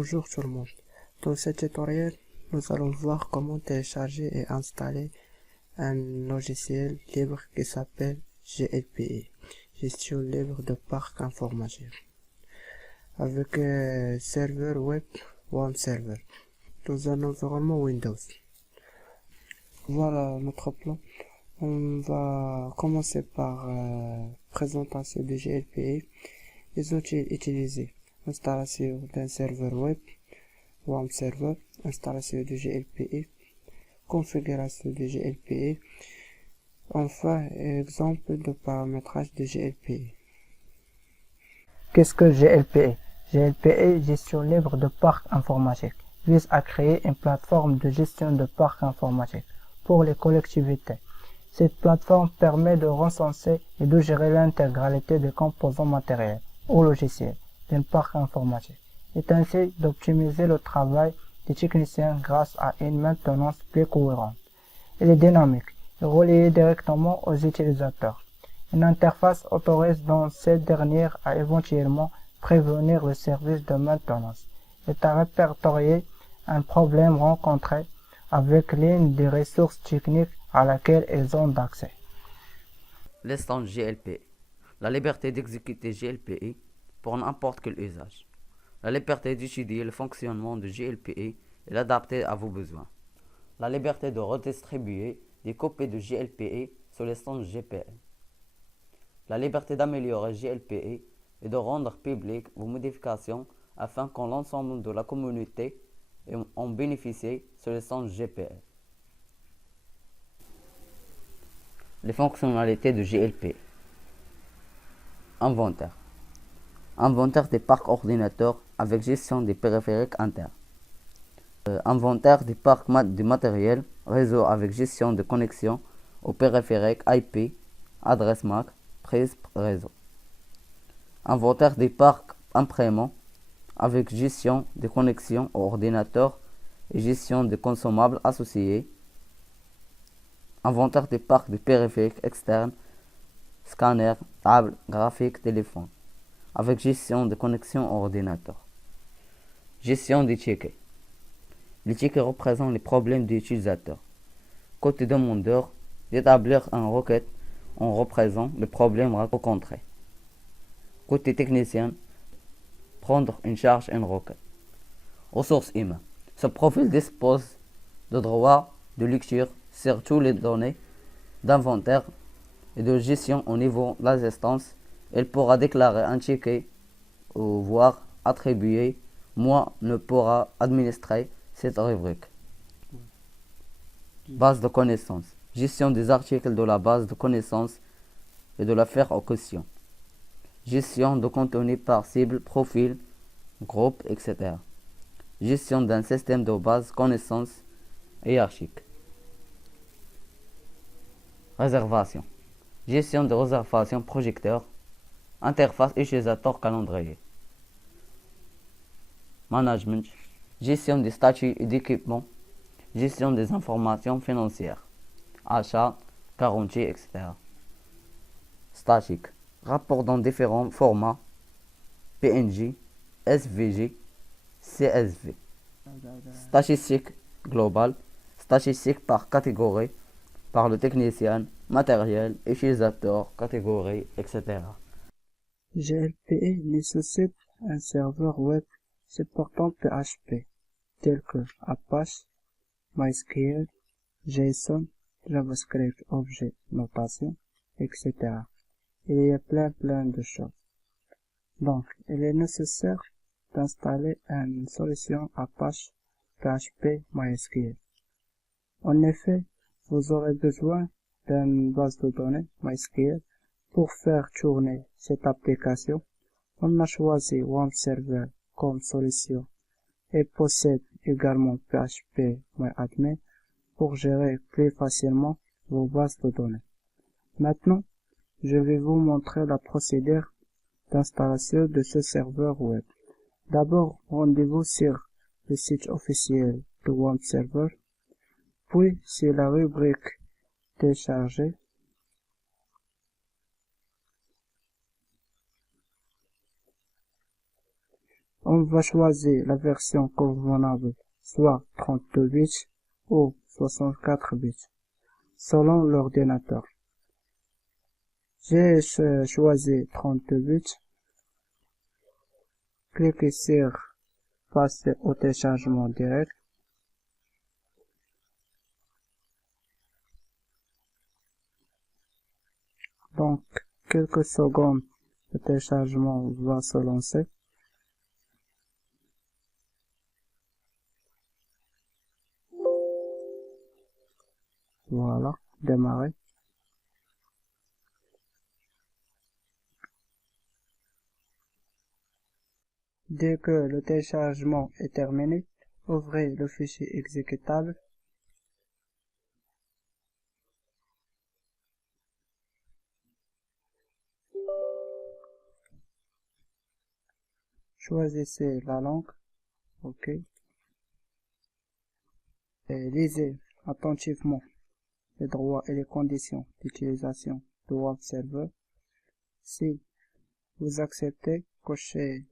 Bonjour tout le monde. Dans ce tutoriel, nous allons voir comment télécharger et installer un logiciel libre qui s'appelle GLPI, Gestion libre de parc informatique, avec serveur web ou serveur, dans un environnement Windows. Voilà notre plan. On va commencer par présentation de GLPI, les outils utilisés, installation d'un serveur web ou un serveur, installation de GLPI, configuration de GLPI, enfin exemple de paramétrage de GLPI. Qu'est-ce que GLPI? GLPI, gestion libre de parc informatique, vise à créer une plateforme de gestion de parc informatique pour les collectivités. Cette plateforme permet de recenser et de gérer l'intégralité des composants matériels ou logiciels d'un parc informatique et ainsi d'optimiser le travail des techniciens grâce à une maintenance plus cohérente. Elle est dynamique et reliée directement aux utilisateurs. Une interface autorise donc cette dernière à éventuellement prévenir le service de maintenance et à répertorier un problème rencontré avec l'une des ressources techniques à laquelle ils ont accès. L'instance GLPI. La liberté d'exécuter GLPI pour n'importe quel usage. La liberté d'étudier le fonctionnement de GLPI et l'adapter à vos besoins. La liberté de redistribuer des copies de GLPI sur l'instance GPL. La liberté d'améliorer GLPI et de rendre publiques vos modifications afin que l'ensemble de la communauté en bénéficie sur l'instance GPL. Les fonctionnalités de GLPI. Inventaire. Inventaire des parcs ordinateurs avec gestion des périphériques internes. Inventaire des parcs de matériel réseau avec gestion de connexion aux périphériques IP, adresse MAC, prise réseau. Inventaire des parcs imprimants avec gestion des connexions aux ordinateurs et gestion des consommables associés. Inventaire des parcs de périphériques externes, scanner, table, graphique, téléphone, avec gestion de connexion au ordinateur. Gestion des tickets. Les tickets représentent les problèmes des utilisateurs. Côté demandeur, d'établir une requête en représentant le problème rencontré. Côté technicien, prendre en charge une requête. Ressources humaines. Ce profil dispose de droits de lecture sur toutes les données d'inventaire et de gestion au niveau de l'assistance. Il pourra déclarer un ticket ou voire attribuer. Moi ne pourra administrer cette rubrique. Base de connaissances. Gestion des articles de la base de connaissances et de l'affaire aux questions. Gestion de contenu par cible, profil, groupe, etc. Gestion d'un système de base connaissances hiérarchique. Réservation. Gestion de réservation projecteur. Interface utilisateur calendrier. Management. Gestion des statuts et d'équipement. Gestion des informations financières. Achat, garantie, etc. Statique. Rapport dans différents formats. PNG, SVG, CSV. Statistique globale. Statistique par catégorie, par le technicien, matériel, utilisateur, catégorie, etc. GLPI nécessite un serveur web supportant PHP, tel que Apache, MySQL, JSON, JavaScript, Object Notation, etc. Il y a plein de choses. Donc, il est nécessaire d'installer une solution Apache PHP MySQL. En effet, vous aurez besoin d'une base de données MySQL pour faire tourner cette application. On a choisi WAMP Server comme solution et possède également PHP-MyAdmin pour gérer plus facilement vos bases de données. Maintenant, je vais vous montrer la procédure d'installation de ce serveur web. D'abord, rendez-vous sur le site officiel de WAMP Server, puis sur la rubrique télécharger. On va choisir la version convenable, soit 32 bits ou 64 bits, selon l'ordinateur. J'ai choisi 32 bits. Cliquez sur passer au téléchargement direct. Donc, quelques secondes, le téléchargement va se lancer. Voilà, démarrer. Dès que le téléchargement est terminé, ouvrez le fichier exécutable. Choisissez la langue. OK. Et lisez attentivement les droits et les conditions d'utilisation de web server. Si vous acceptez, cochez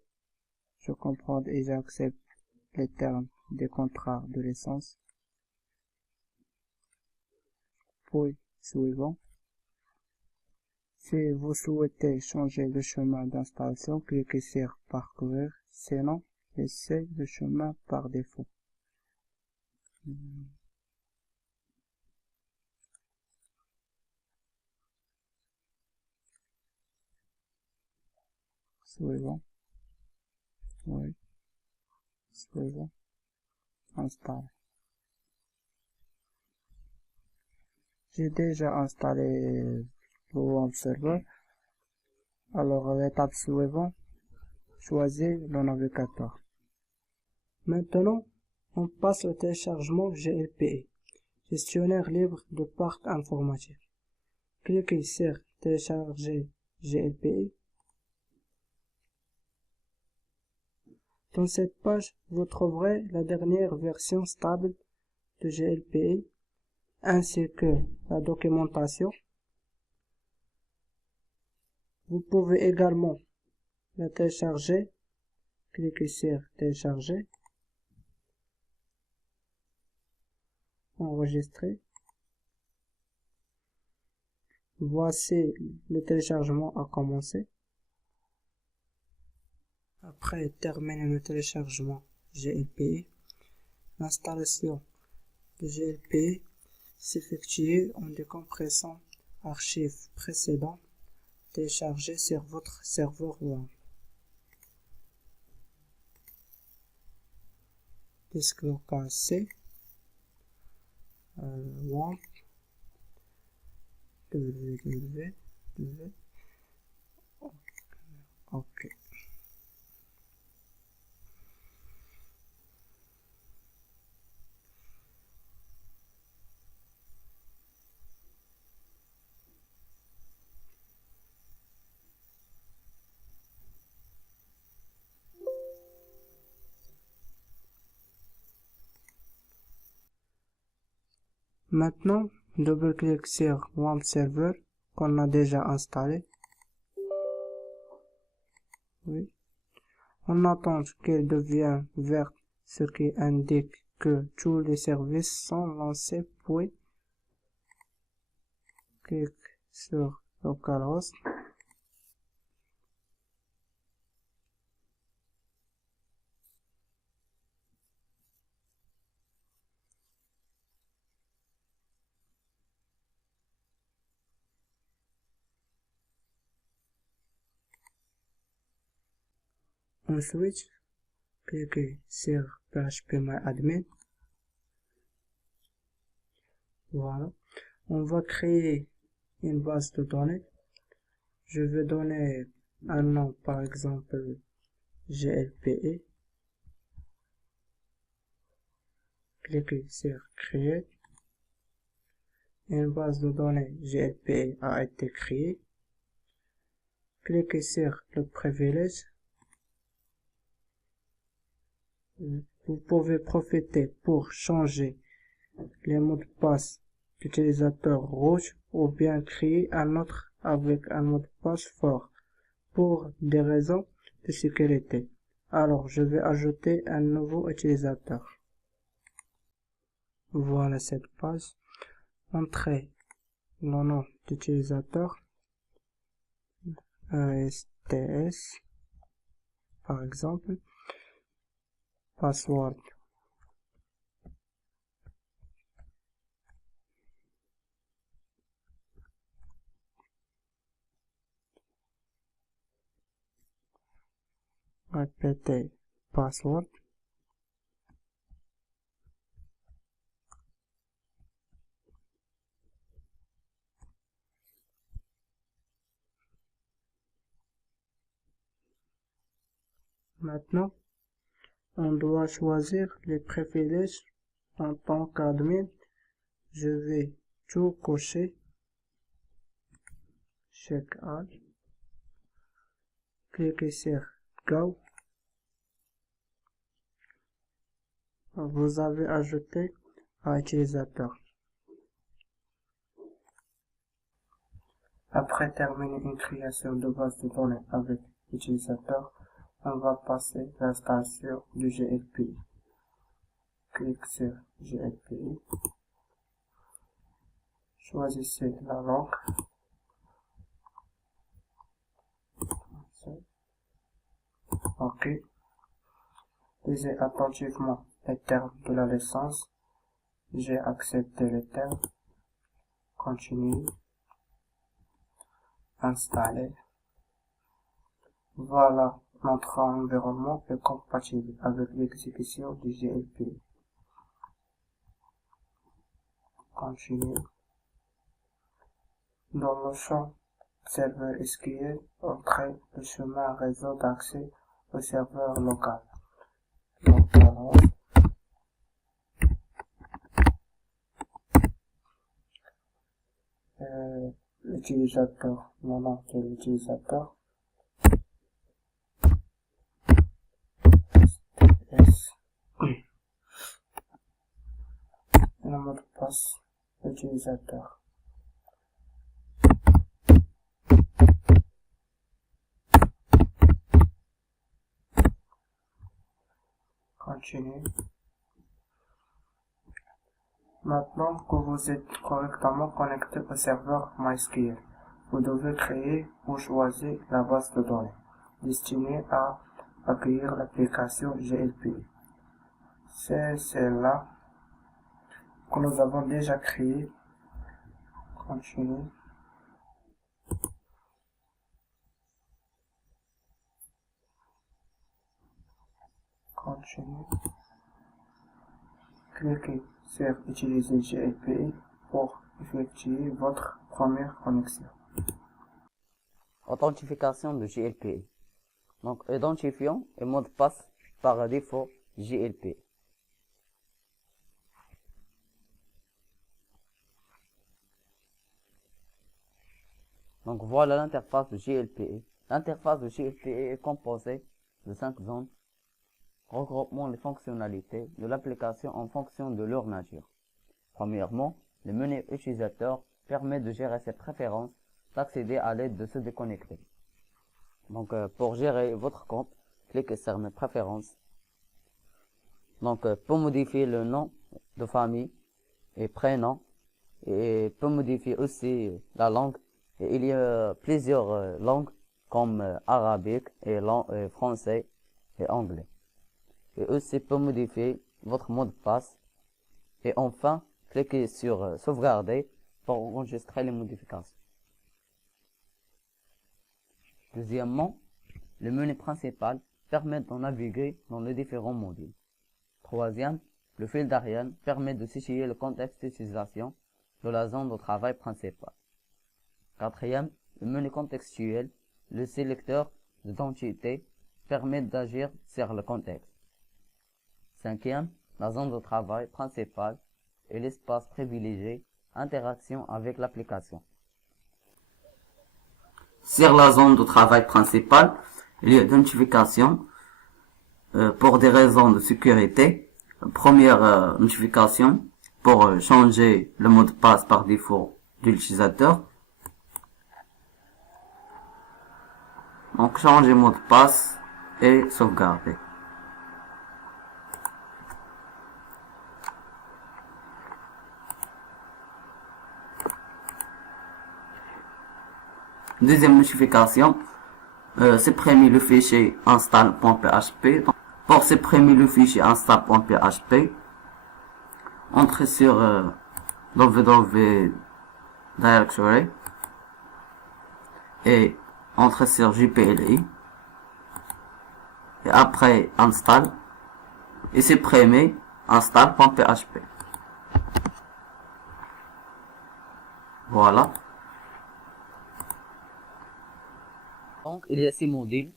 je comprends et j'accepte les termes des contrats de licence. Puis suivant. Si vous souhaitez changer le chemin d'installation, cliquez sur parcourir, sinon laissez le chemin par défaut. Suivant. Oui. Suivant. Installe. J'ai déjà installé le web server. Alors, l'étape suivante, choisissez le navigateur. Maintenant, on passe au téléchargement GLPE, gestionnaire libre de parc informatique. Cliquez sur télécharger GLPE. Dans cette page, vous trouverez la dernière version stable de GLPE ainsi que la documentation. Vous pouvez également la télécharger. Cliquez sur télécharger. Enregistrer. Voici le téléchargement a commencé. Après terminer le téléchargement GLPE, l'installation de GLPE s'effectue en décompressant archives précédentes téléchargées sur votre serveur web. Disque local C, WAMP, OK. Maintenant, double-clique sur WAMP Server qu'on a déjà installé. Oui. On attend qu'elle devienne verte, ce qui indique que tous les services sont lancés, puis clique sur localhost. Ensuite, cliquez sur phpMyAdmin. Voilà. On va créer une base de données. Je vais donner un nom, par exemple, GLPE. Cliquez sur Create. Une base de données GLPE a été créée. Cliquez sur le privilège. Vous pouvez profiter pour changer les mots de passe d'utilisateur rouge ou bien créer un autre avec un mot de passe fort pour des raisons de sécurité. Alors, je vais ajouter un nouveau utilisateur. Voilà cette page. Entrez le nom d'utilisateur, ESTS, par exemple, password. Répétez password. Maintenant, on doit choisir les privilèges en tant qu'admin. Je vais tout cocher. Check all. Cliquez sur Go. Vous avez ajouté un utilisateur. Après terminer une création de base de données avec l'utilisateur, on va passer à l'installation du GLPI. Clique sur GLPI. Choisissez la langue. OK. Lisez attentivement les termes de la licence. J'ai accepté les termes. Continue. Installer. Voilà, notre environnement est compatible avec l'exécution du GLPI. Continue. Dans le champ serveur SQL, entrez le chemin réseau d'accès au serveur local. Donc, alors, l'utilisateur, le nom de l'utilisateur, et le mot de passe utilisateur. Continue. Maintenant que vous êtes correctement connecté au serveur MySQL, vous devez créer ou choisir la base de données destinée à accueillir l'application GLPI. C'est celle-là que nous avons déjà créée. Continue. Continue. Cliquez sur Utiliser GLPI pour effectuer votre première connexion. Authentification de GLPI. Donc, identifiant et mot de passe par défaut GLPI. Donc, voilà l'interface de GLPI. L'interface de GLPI est composée de 5 zones, regroupant les fonctionnalités de l'application en fonction de leur nature. Premièrement, le menu utilisateur permet de gérer ses préférences, d'accéder à l'aide de se déconnecter. Donc, pour gérer votre compte, cliquez sur mes préférences. Donc, pour modifier le nom de famille et prénom, et pour modifier aussi la langue, et il y a plusieurs langues comme arabique et français et anglais. Et aussi pour modifier votre mot de passe. Et enfin, cliquez sur sauvegarder pour enregistrer les modifications. Deuxièmement, le menu principal permet de naviguer dans les différents modules. Troisième, le fil d'Ariane permet de situer le contexte d'utilisation de la zone de travail principale. Quatrième, le menu contextuel, le sélecteur d'identité permet d'agir sur le contexte. Cinquième, la zone de travail principale et l'espace privilégié, interaction avec l'application. Sur la zone de travail principale, il y a l'identification pour des raisons de sécurité. Première notification pour changer le mot de passe par défaut de l'utilisateur. Donc changer mot de passe et sauvegarder. Deuxième notification, supprimer le fichier install.php. Pour supprimer le fichier install.php, entrez sur www directory et entrez sur jpli et après install et supprimer install.php. Voilà. Donc, il y a 6 modules.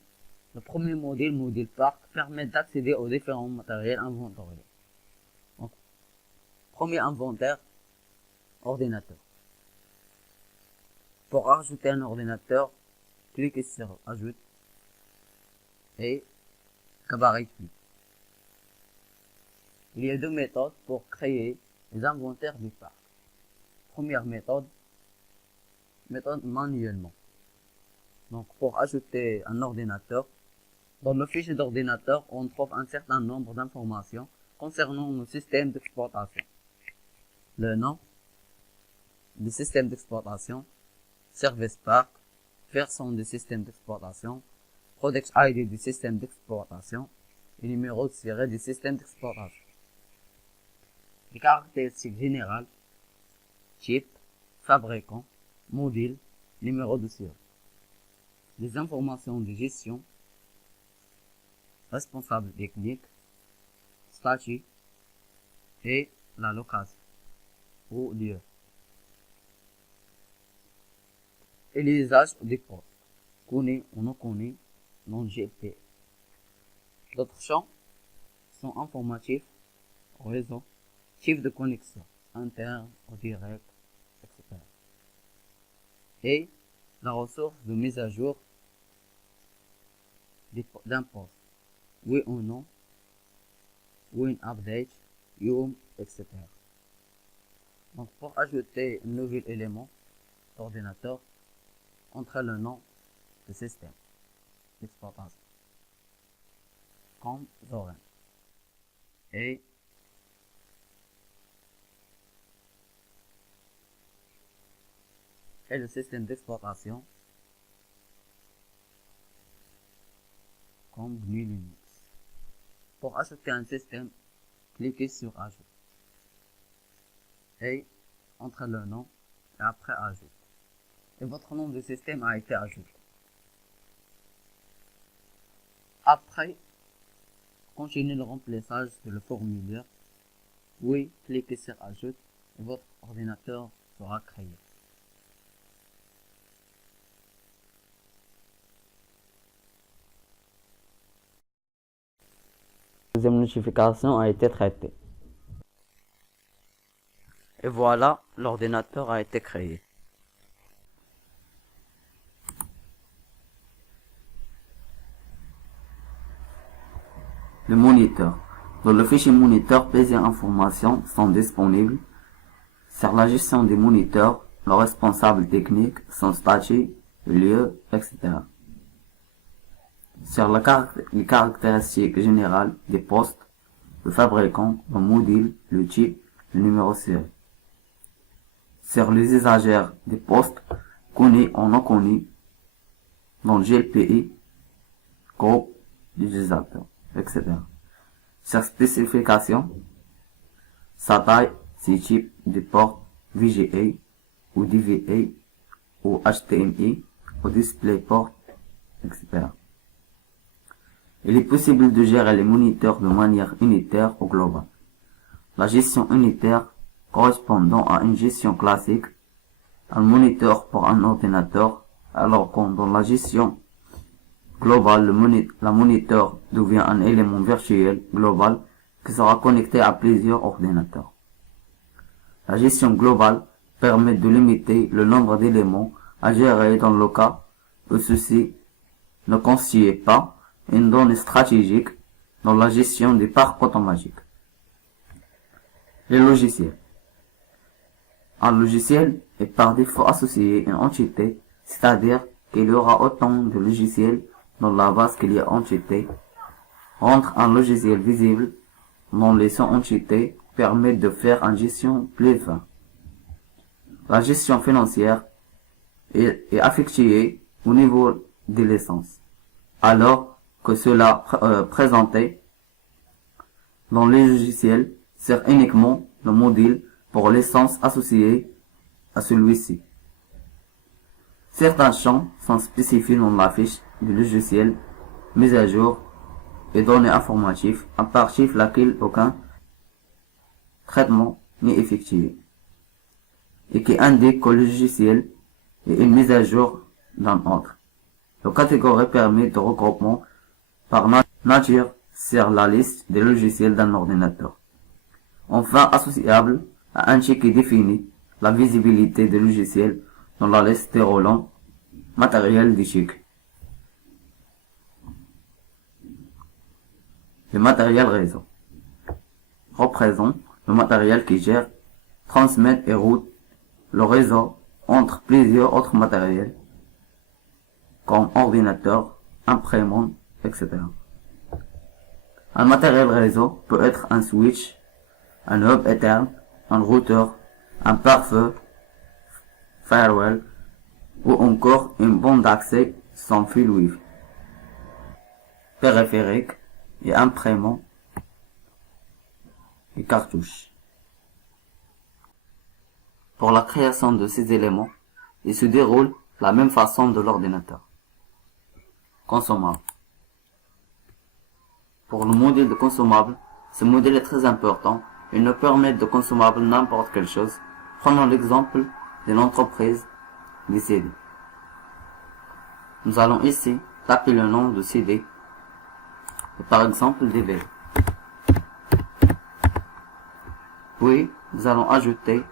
Le premier module, module Parc, permet d'accéder aux différents matériels inventoriés. Donc, premier inventaire, ordinateur. Pour ajouter un ordinateur, cliquez sur Ajoute et gabarit. Il y a 2 méthodes pour créer les inventaires du parc. Première méthode manuellement. Donc, pour ajouter un ordinateur, dans le fichier d'ordinateur, on trouve un certain nombre d'informations concernant le système d'exploitation. Le nom du système d'exploitation, Service Park, version du système d'exploitation, Product ID du système d'exploitation et numéro de série du système d'exploitation. Les caractéristiques générales, chip, fabricant, module, numéro de série. Les informations de gestion, responsable technique, statut et la location ou lieu. Et les usages des ports, connus ou non connus, non GP. D'autres champs sont informatifs, réseau, type de connexion, interne ou direct, etc. Et la ressource de mise à jour d'un poste, oui ou non, win update, YOM, etc. Donc pour ajouter un nouvel élément d'ordinateur, entrez le nom du système d'exploitation, comme Zorin, et le système d'exploitation comme GNU Linux. Pour ajouter un système, cliquez sur Ajout et entrez le nom et après Ajout. Et votre nom de système a été ajouté. Après, continuez le remplissage de le formulaire. Oui, cliquez sur Ajout et votre ordinateur sera créé. La deuxième notification a été traitée. Et voilà, l'ordinateur a été créé. Le moniteur. Dans le fichier moniteur, plusieurs informations sont disponibles sur la gestion des moniteurs, le responsable technique, son statut, le lieu, etc. Sur les caractéristiques générales des postes, le fabricant, le module, le type, le numéro série. Sur les usagers des postes, connus ou non connus, dans GLPI, groupe d'utilisateurs, etc. Sur spécification, sa taille, ses types de ports VGA ou DVA ou HDMI ou DisplayPort, etc. Il est possible de gérer les moniteurs de manière unitaire ou globale. La gestion unitaire correspondant à une gestion classique, un moniteur pour un ordinateur, alors que dans la gestion globale, le moniteur devient un élément virtuel global qui sera connecté à plusieurs ordinateurs. La gestion globale permet de limiter le nombre d'éléments à gérer dans le cas où ceci ne constitue pas une donnée stratégique dans la gestion des parcs automatiques. Les logiciels. Un logiciel est par défaut associé à une entité, c'est-à-dire qu'il y aura autant de logiciels dans la base qu'il y a entité, rendre un logiciel visible dont les sous-entités permettent de faire une gestion plus fine. La gestion financière est effectuée au niveau de l'essence, alors que cela présenté dans les logiciels sert uniquement le module pour l'essence associée à celui-ci. Certains champs sont spécifiés dans la fiche du logiciel, mise à jour et données informatives, à partir de laquelle aucun traitement n'est effectué, et qui indique que le logiciel est une mise à jour d'un autre. La catégorie permet de regroupement par nature sur la liste des logiciels d'un ordinateur. Enfin, associable à un check qui définit la visibilité des logiciels dans la liste des relents matériels du check. Le matériel réseau représente le matériel qui gère, transmet et route le réseau entre plusieurs autres matériels comme ordinateur, imprimante, etc. Un matériel réseau peut être un switch, un hub Ethernet, un routeur, un pare-feu, firewall ou encore une bande d'accès sans fil Wi-Fi, périphérique et imprimant et cartouche. Pour la création de ces éléments, il se déroule de la même façon de l'ordinateur. Consommable. Pour le modèle de consommable, ce modèle est très important. Il ne permet de consommable n'importe quelle chose. Prenons l'exemple d'une entreprise des CD. Nous allons ici taper le nom de CD, et par exemple DVD. Puis, nous allons ajouter,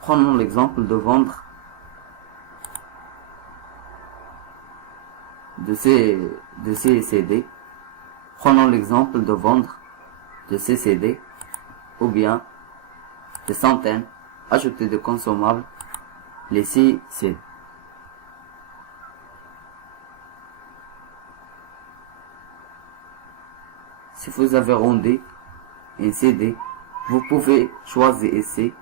prenons l'exemple de vendre de ces CD. Prenons l'exemple de vendre de ces CD, ou bien des centaines, ajouter de consommables, les 6 CD. Si vous avez rendu un CD, vous pouvez choisir ici.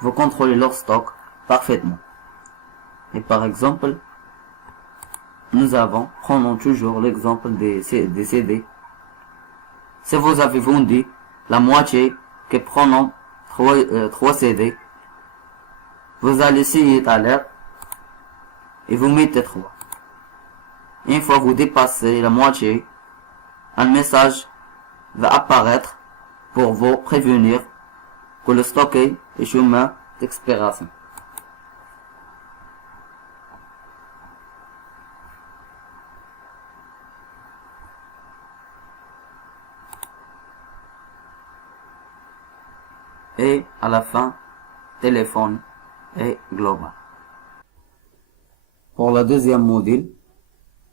Vous contrôlez leur stock parfaitement. Et par exemple, prenons toujours l'exemple des CD. Si vous avez vendu la moitié, que prenons 3 CD, vous allez sur alerte et vous mettez 3. Une fois que vous dépassez la moitié, un message va apparaître pour vous prévenir que le stock est chemin d'expiration. Et à la fin, téléphone et global. Pour le deuxième module,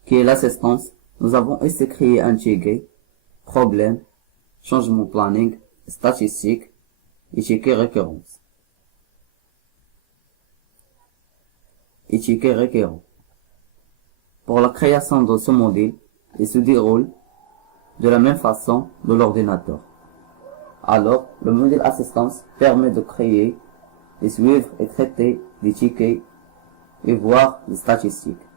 qui est l'assistance, nous avons ici créé un ticket, problème, changement planning, statistique et ticket récurrence. Et ticket récurrent. Pour la création de ce module, il se déroule de la même façon de l'ordinateur. Alors, le module assistance permet de créer, de suivre et traiter des tickets et voir les statistiques.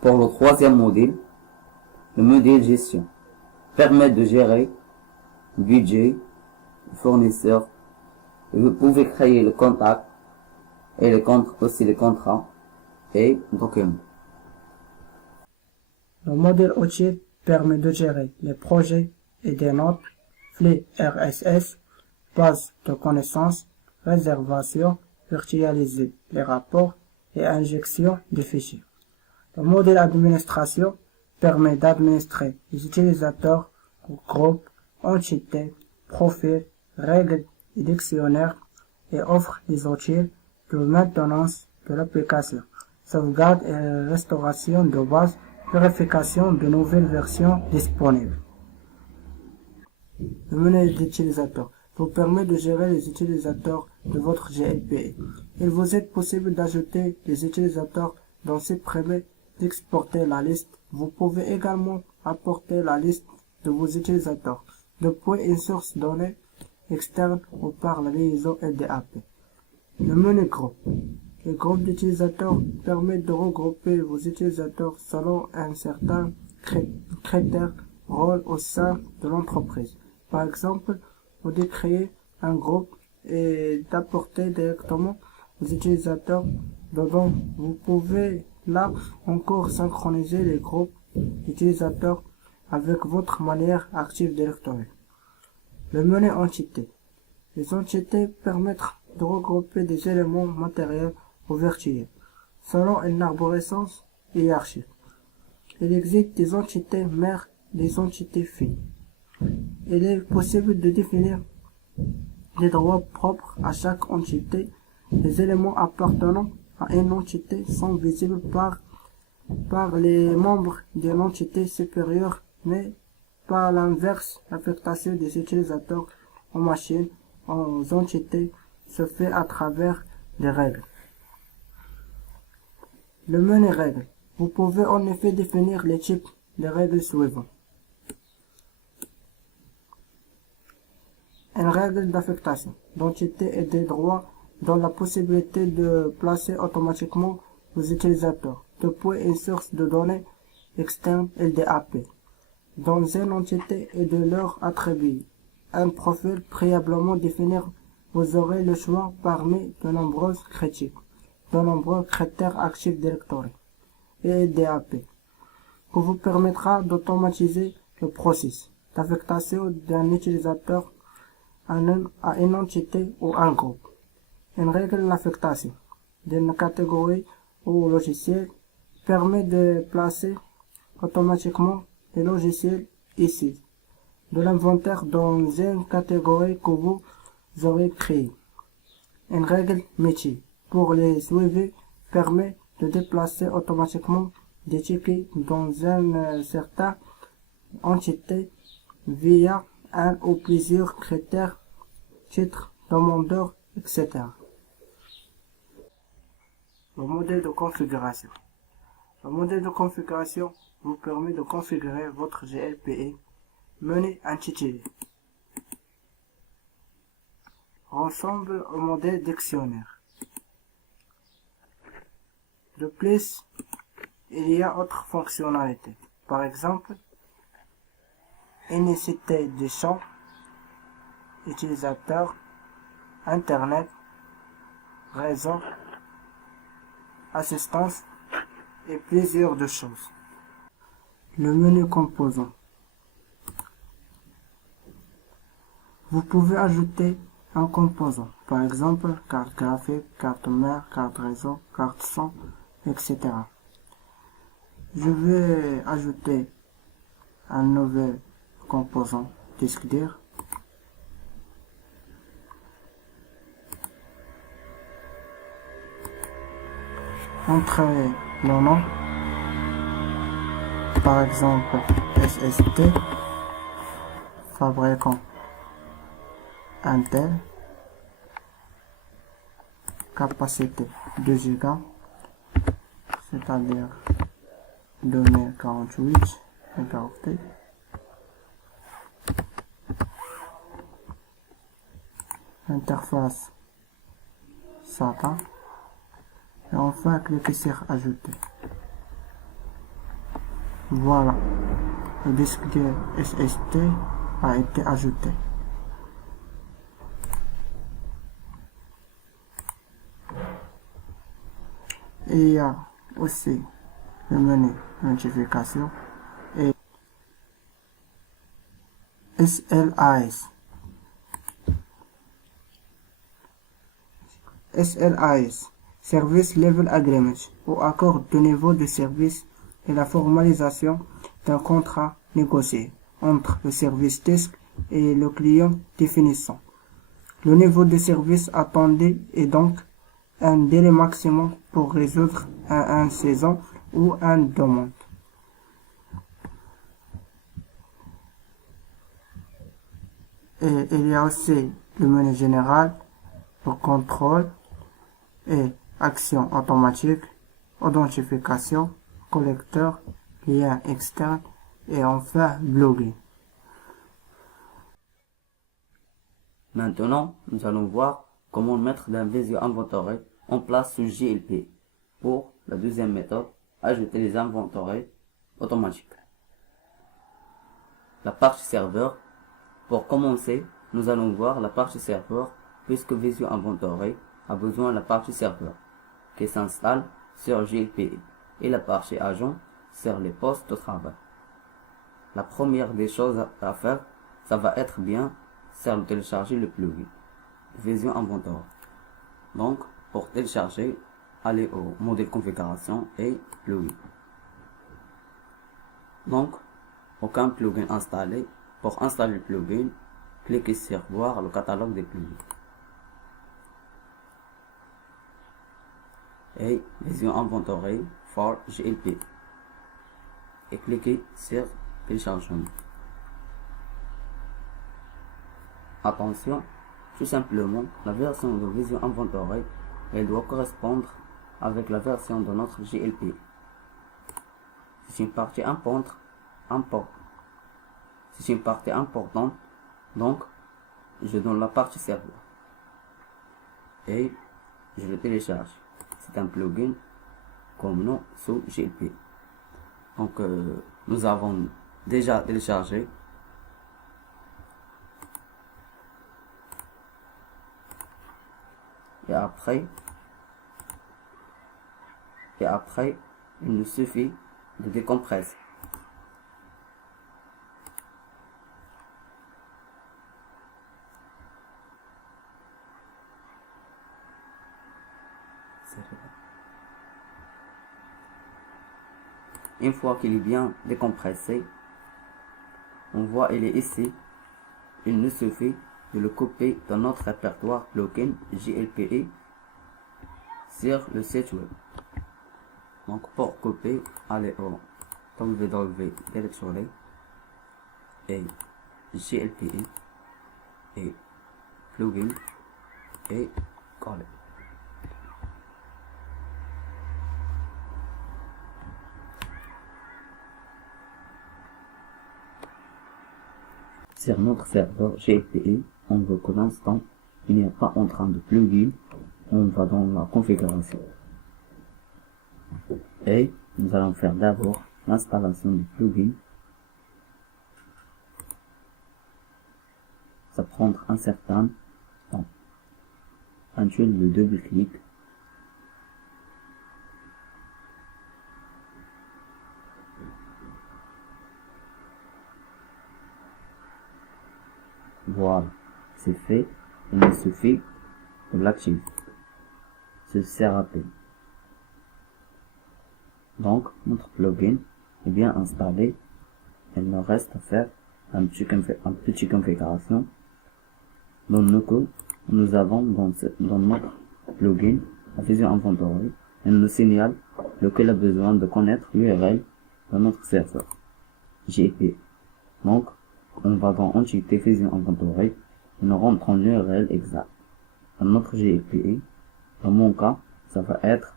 Pour le troisième module, le module gestion permet de gérer le budget, le fournisseur, et vous pouvez créer le contact et aussi les contrats et documents. Le modèle outil permet de gérer les projets et des notes, flux RSS, base de connaissances, réservation, virtualiser les rapports et injection des fichiers. Le modèle administration permet d'administrer les utilisateurs, groupes, entités, profils, règles et dictionnaires et offre des outils de maintenance de l'application, sauvegarde et restauration de base, vérification de nouvelles versions disponibles. Le menu d'utilisateur vous permet de gérer les utilisateurs de votre GLPE. Il vous est possible d'ajouter des utilisateurs dans ce permet d'exporter la liste. Vous pouvez également apporter la liste de vos utilisateurs depuis une source donnée externe ou par la liaison LDAP. Le menu groupe. Le groupe d'utilisateurs permet de regrouper vos utilisateurs selon un certain critère rôle au sein de l'entreprise. Par exemple, vous devez créer un groupe et d'apporter directement aux utilisateurs dedans. Vous pouvez là encore synchroniser les groupes d'utilisateurs avec votre manière Active Directory. Le menu entité. Les entités permettent de regrouper des éléments matériels ou virtuels selon une arborescence hiérarchique. Il existe des entités mères et des entités filles. Il est possible de définir des droits propres à chaque entité. Les éléments appartenant à une entité sont visibles par les membres d'une entité supérieure, mais par l'inverse, l'affectation des utilisateurs aux machines, aux entités, se fait à travers des règles. Le menu règles. Vous pouvez en effet définir les types de règles suivantes. Une règle d'affectation d'entité et des droits dans la possibilité de placer automatiquement aux utilisateurs depuis une source de données externe LDAP dans une entité et de leur attribuer un profil préalablement défini. Vous aurez le choix parmi de nombreuses critiques, de nombreux critères Active Directory et LDAP, qui vous permettra d'automatiser le processus d'affectation d'un utilisateur à une entité ou un groupe. Une règle d'affectation d'une catégorie ou logiciel permet de placer automatiquement les logiciels issus de l'inventaire dans une catégorie que vous aurez créée. Une règle métier pour les suivis permet de déplacer automatiquement des tickets dans une certaine entité via un ou plusieurs critères, titres, demandeurs, etc. Le modèle de configuration. Le modèle de configuration vous permet de configurer votre GLPE. Menu intitulé ressemble au modèle dictionnaire. De plus, il y a autres fonctionnalités. Par exemple, unicité des champs, utilisateur, Internet, réseau, assistance et plusieurs de choses. Le menu composant. Vous pouvez ajouter un composant, par exemple carte graphique, carte mère, carte réseau, carte son, etc. Je vais ajouter un nouvel composant disque dur. Entrez le nom, par exemple SST, fabricant Intel, capacité 2 Go, c'est-à-dire 2048 MHz. Interface SATA. Et enfin cliquez sur ajouter. Voilà, le disque dur SST a été ajouté. Et il y a aussi le menu notification et SLAS. SLAS, Service Level Agreement, ou accord de niveau de service et la formalisation d'un contrat négocié entre le service desk et le client définissant le niveau de service attendu et donc un délai maximum pour résoudre un incident ou une demande. Et il y a aussi le menu général pour contrôle et action automatique, authentification, collecteur, lien externe et enfin blogging. Maintenant, nous allons voir comment mettre d'un Visio Inventory en place sous JLP. Pour la deuxième méthode, ajouter les inventories automatiques. La partie serveur. Pour commencer, nous allons voir la partie serveur puisque Visio Inventory a besoin de la partie serveur qui s'installe sur JLP et la partie agent sur les postes de travail. La première des choses à faire, ça va être bien c'est de télécharger le plugin Visio Inventory. Donc, pour télécharger, allez au modèle configuration et plugin. Donc, aucun plugin installé. Pour installer le plugin, cliquez sur voir le catalogue des plugins. Et Visio Inventory for JLP. Et cliquez sur téléchargement. Attention, tout simplement, la version de Visio Inventory, elle doit correspondre avec la version de notre JLP. C'est une partie importante, donc je donne la partie serveur et je le télécharge. C'est un plugin comme nom sous JLP. Donc nous avons déjà téléchargé. Et après, il nous suffit de décompresser. Une fois qu'il est bien décompressé, on voit il est ici. Il nous suffit de le copier dans notre répertoire plugin JLPE sur le site web. Donc pour copier, allez au www.directory et JLPE et plugin et coller. Sur notre serveur JLPE, on veut que l'instant il n'y a pas en train de plugin, on va dans la configuration. Et nous allons faire d'abord l'installation du plugin. Ça prendra un certain temps. Ensuite le double-clic. Voilà, c'est fait. Il nous suffit de l'activer. C'est rapide. Donc, notre plugin est bien installé. Il nous reste à faire un petit configuration. Donc, nous avons dans notre plugin la Visio Inventory. Elle nous signale lequel a besoin de connaître l'URL de notre serveur JLP. Donc, on va dans Entité Visio Inventory et nous rentrons l'URL exact. Dans notre JLPE, dans mon cas, ça va être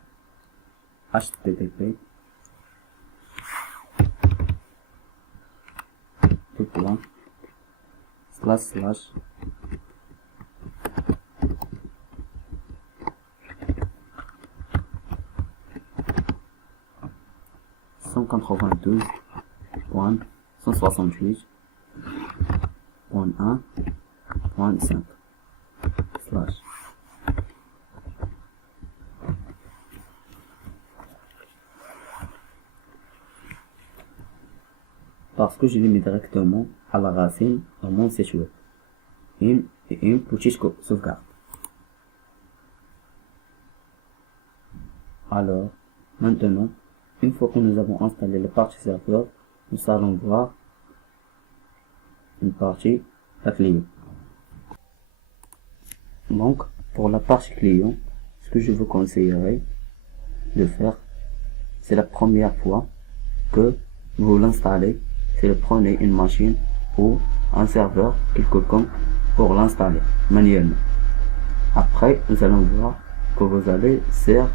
http // 192.168.1.5 / parce que je l'ai mis directement à la racine dans mon site web. Une petite sauvegarde. Alors, maintenant, une fois que nous avons installé la partie serveur, nous allons voir une partie à client. Donc, pour la partie client, ce que je vous conseillerais de faire, c'est la première fois que vous l'installez, c'est de prendre une machine ou un serveur quelconque pour l'installer manuellement. Après, nous allons voir que vous allez sur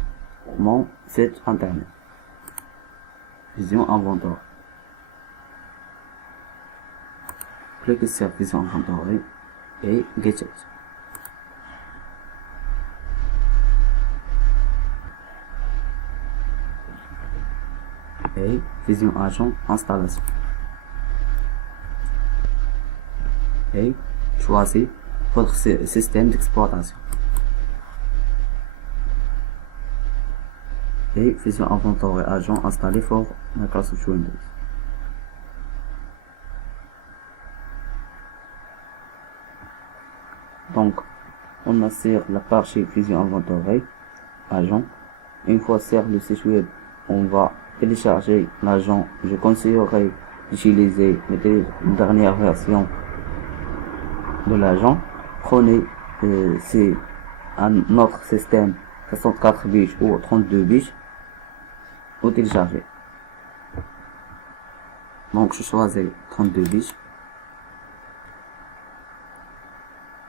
mon site internet. Vision Inventory. Cliquez sur Vision Inventory et Get It. Et Vision Agent Installation. Et choisissez votre système d'exploitation. Et Vision Inventory Agent installé pour Microsoft Windows. Donc, on a sur la page Vision Inventory Agent. Une fois sur le site web, on va télécharger l'agent. Je conseillerais d'utiliser la dernière version de l'agent. Prenez c'est un autre système 64 bits ou 32 bits ou télécharger. Donc je choisis 32 bits.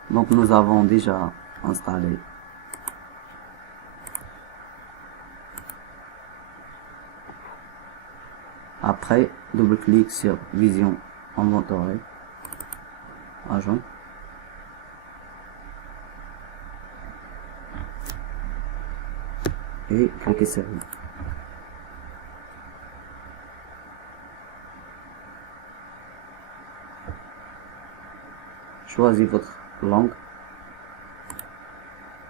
Donc nous avons déjà installé après double-clic sur Vision Inventory Agent. Et cliquez sur lui. Choisissez votre langue.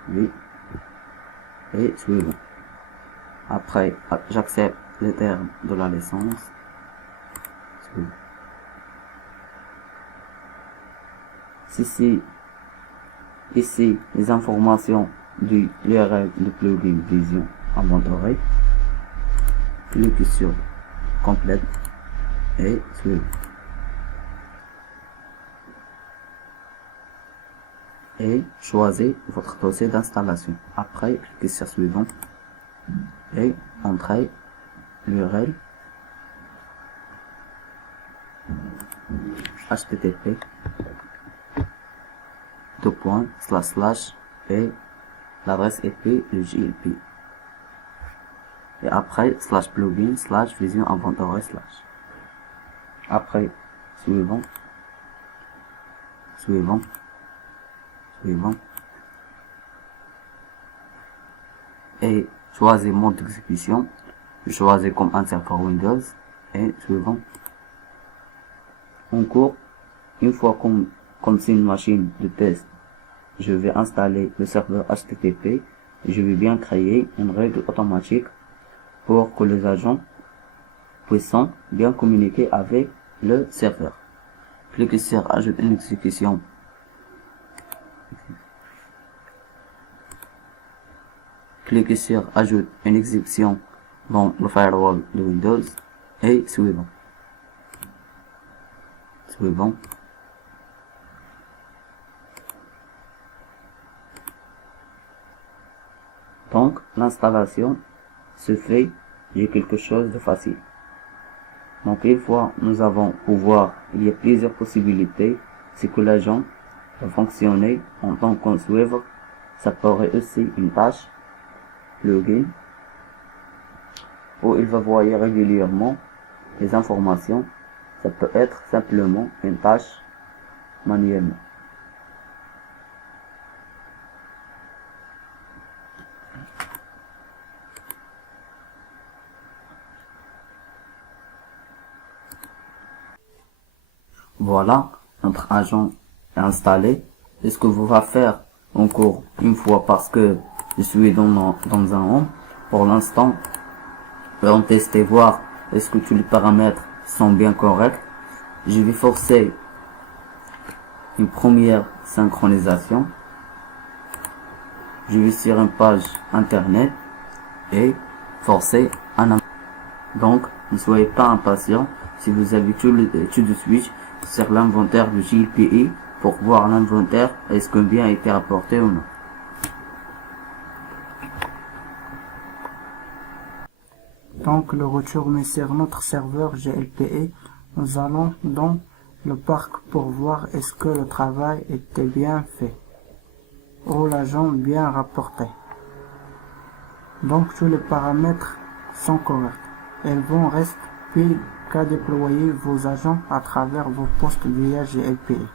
Oui. Et suivant. Après, j'accepte les termes de la licence. Suivant. Ici, les informations du URL de plugin Vision Inventory. Cliquez sur complète et suivant. Et choisissez votre dossier d'installation. Après, cliquez sur suivant et entrez l'URL http et l'adresse IP le JLP. Et après /plugin /vision inventory /. Après suivant. Et choisissez mode d'exécution. Je choisis comme un serveur Windows et suivant. En cours, une fois comme c'est une machine de test, je vais installer le serveur HTTP et je vais bien créer une règle automatique pour que les agents puissent bien communiquer avec le serveur. Cliquez sur Ajouter une exécution. Cliquez sur Ajoute une exécution dans le firewall de Windows et suivant. Donc, l'installation se fait de quelque chose de facile. Donc, une fois nous avons pouvoir, il y a plusieurs possibilités. C'est que l'agent va fonctionner en tant qu'un suivre. Ça pourrait aussi une tâche, plugin, où il va voir régulièrement les informations. Ça peut être simplement une tâche manuellement. Voilà, notre agent est installé. Et ce que vous va faire encore une fois, parce que je suis dans un home, pour l'instant, on va tester voir est-ce que tous les paramètres sont bien corrects. Je vais forcer une première synchronisation. Je vais sur une page internet et forcer un. Donc, ne soyez pas impatient si vous avez tout de suite sur l'inventaire de JLPI pour voir l'inventaire est-ce que bien a été rapporté ou non. Donc le retour met sur notre serveur GLPE. Nous allons dans le parc pour voir est-ce que le travail était bien fait. ou l'agent bien rapporté. Donc tous les paramètres sont corrects. Elles vont rester puis qu'à déployer vos agents à travers vos postes via GLPE.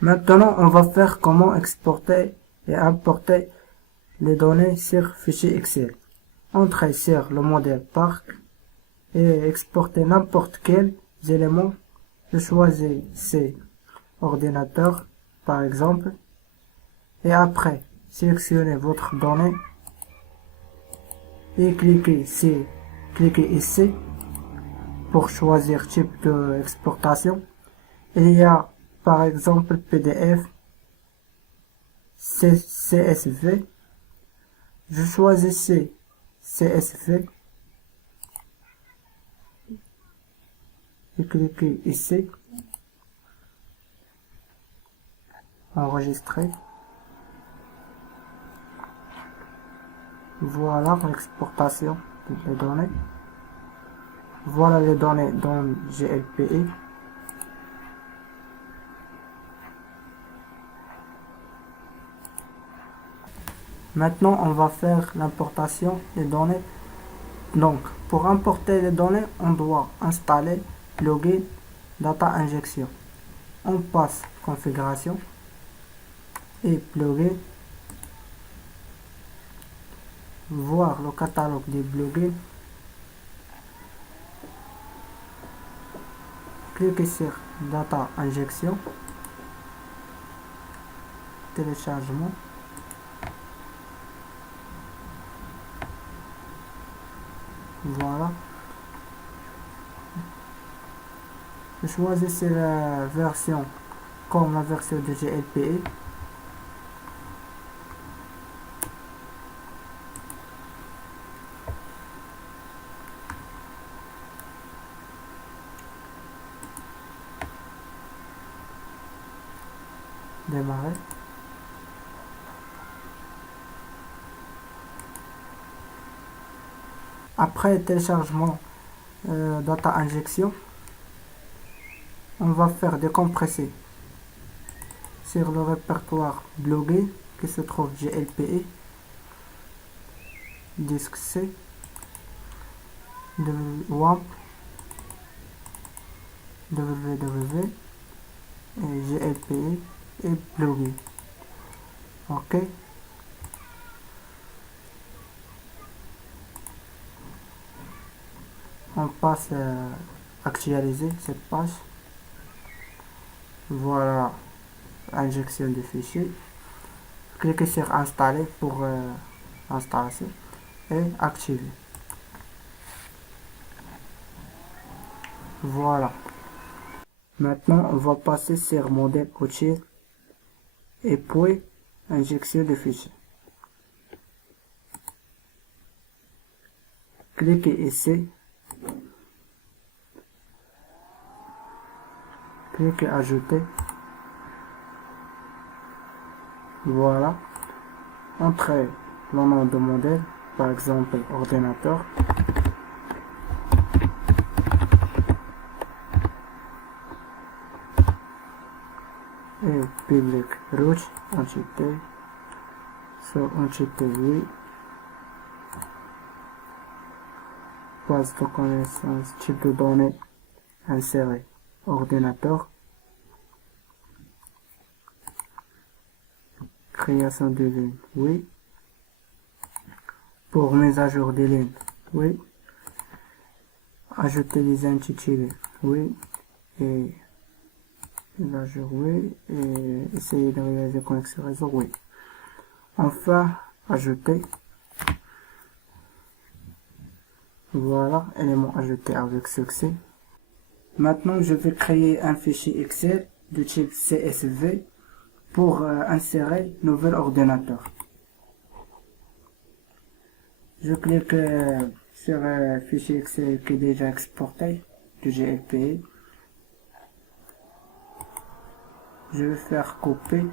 Maintenant, on va faire comment exporter et importer les données sur fichier Excel. Entrez sur le modèle Parc et exporter n'importe quel élément. Je choisis ordinateur par exemple et après sélectionnez votre donnée et cliquez ici pour choisir type d'exportation. Il y a par exemple PDF, CSV. Je choisis CSV et cliquez ici, enregistrer. Voilà l'exportation des données. Voilà les données dans GLPE. Maintenant, on va faire l'importation des données. Donc, pour importer les données, on doit installer plugin Data Injection. On passe configuration et plugin. Voir le catalogue des plugins. Cliquez sur Data Injection. Téléchargement. Voilà. Choisissez la version comme la version de GLPE. Démarrer. Après téléchargement Data Injection, on va faire décompresser sur le répertoire blogué qui se trouve GLPE, disque C, WAMP, www et GLPE et blogué. OK. On passe à actualiser cette page. Voilà, injection de fichier. Cliquez sur installer pour installation et activer. Voilà. Maintenant, on va passer sur modèle outil et puis injection de fichier. Cliquez ici. Cliquez ajouter. Voilà. Entrez le nom de modèle, par exemple ordinateur. Et public root, entité, sur entité oui. Base de connaissance, type de données, insérer ordinateur. Création de ligne, oui. Pour mise à jour des lignes, oui. Ajouter les intitulés, oui. Et mise à jour, oui. Et essayer de réaliser connexion réseau, oui. Enfin, ajouter. Voilà, élément ajouté avec succès. Maintenant, je vais créer un fichier Excel de type CSV pour insérer nouvel ordinateur. Je clique sur le fichier Excel qui est déjà exporté de GLPE. Je vais faire copier.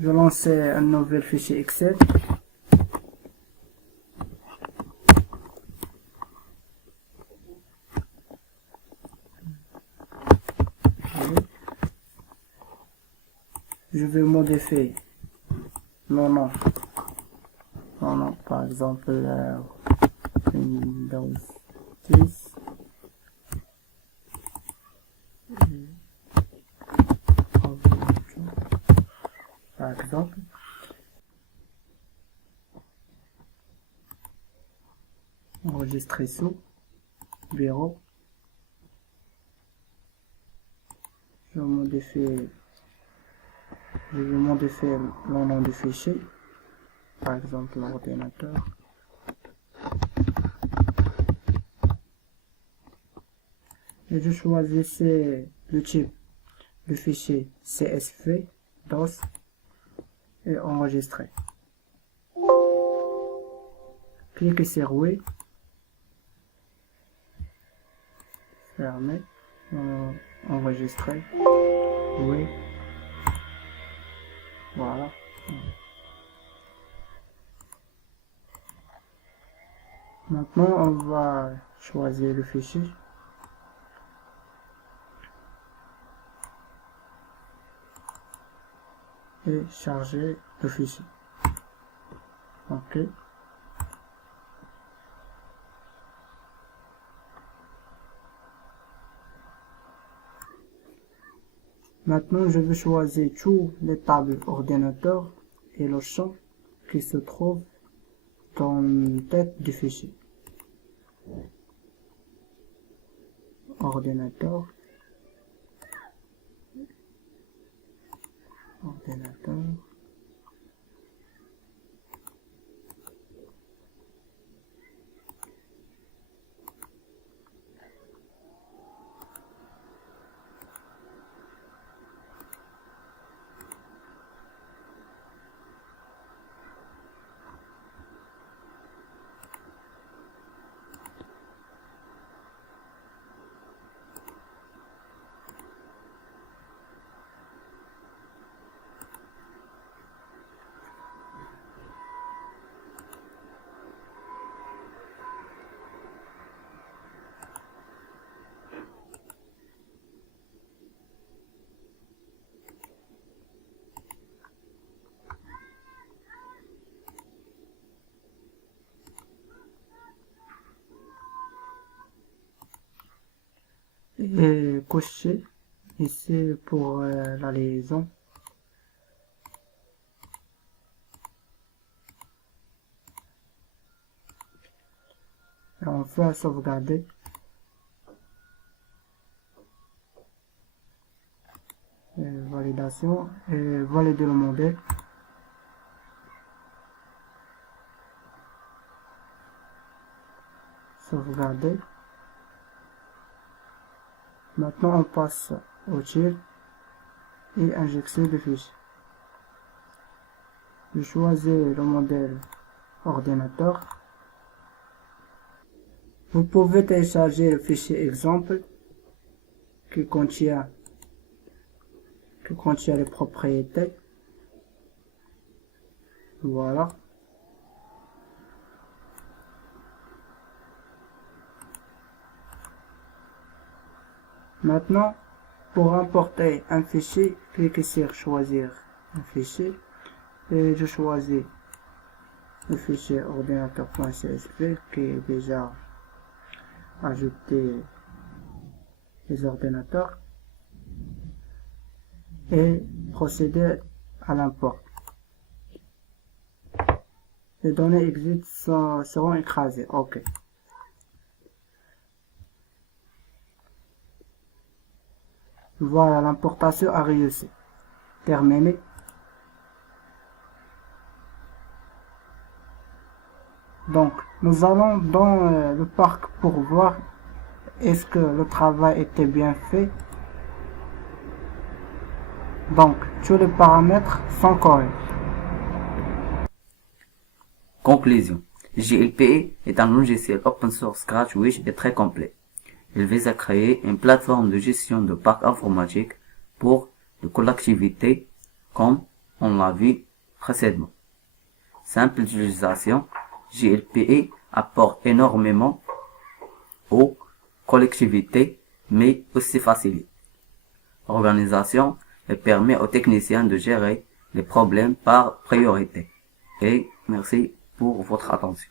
Je lance un nouvel fichier Excel. Je vais modifier mon nom. Mon nom, par exemple, Windows 10. Par exemple. Enregistrer sous bureau. Je vais modifier le nom du fichier, par exemple l'ordinateur. Et je choisis le type du fichier CSV, DOS et enregistrer. Cliquez sur oui, fermez, enregistrer, oui. Voilà. Maintenant, on va choisir le fichier. Et charger le fichier. OK. Maintenant, je vais choisir tous les tables ordinateur et le champ qui se trouve dans la tête du fichier. Ordinateur. Et cocher ici pour la liaison. Et on va sauvegarder. Et validation et valider le modèle. Sauvegarder. Maintenant, on passe au tir et injection de fichiers. Je choisis le modèle ordinateur. Vous pouvez télécharger le fichier exemple qui contient les propriétés. Voilà. Maintenant, pour importer un fichier, cliquez sur choisir un fichier et je choisis le fichier ordinateur.csv qui est déjà ajouté les ordinateurs et procéder à l'import. Les données exit seront écrasées. OK. Voilà, l'importation a réussi. Terminé. Donc, nous allons dans le parc pour voir est-ce que le travail était bien fait. Donc, tous les paramètres sont corrects. Conclusion. JLPE est un logiciel open source gratuit et très complet. Il vise à créer une plateforme de gestion de parc informatique pour de collectivités comme on l'a vu précédemment. Simple utilisation, JLPE apporte énormément aux collectivités, mais aussi facilite l'organisation et permet aux techniciens de gérer les problèmes par priorité. Et merci pour votre attention.